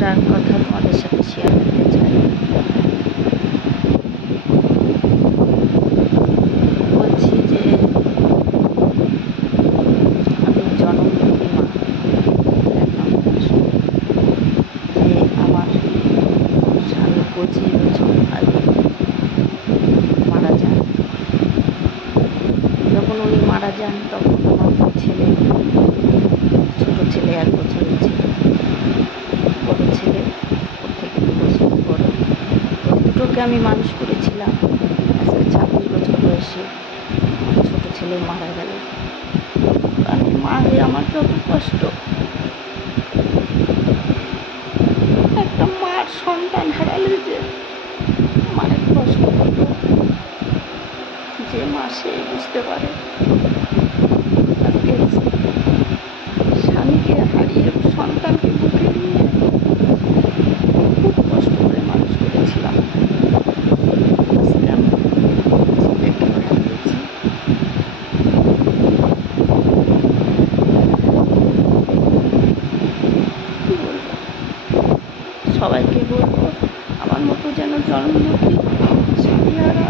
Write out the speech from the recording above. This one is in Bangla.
একটা কথা তোমাদের সাথে শেয়ার করতে চাই। বলছি যে আমি জন্মভূমি মা, যে আমার স্বামী 25 বছর আগে মারা যান। যখন উনি মারা যান তখন আমার ছেলে, ছোটো ছেলে 1 বছরের ছিল, বড়ো ছেলে ওর থেকে 2 বছর বড়। দুটোকে আমি মানুষ করেছিলাম। আজকে 26 বছর বয়সে আমার ছোটো ছেলে মারা গেল। আমি মা হয়ে আমার যত কষ্ট, একটা মার সন্তান হারালে যে মায়ের কষ্ট কত, যে মা সে বুঝতে পারে। আজকে স্বামীকে হারিয়ে সন্তানকে বুকে নিয়ে খুব কষ্ট করে মানুষ করেছিলাম। আজকে আমি ছেলেকে হারিয়েছি। কি বলবো, সবাইকে বলবো আমার মতো যেন জন্মভূমি স্বামী হারা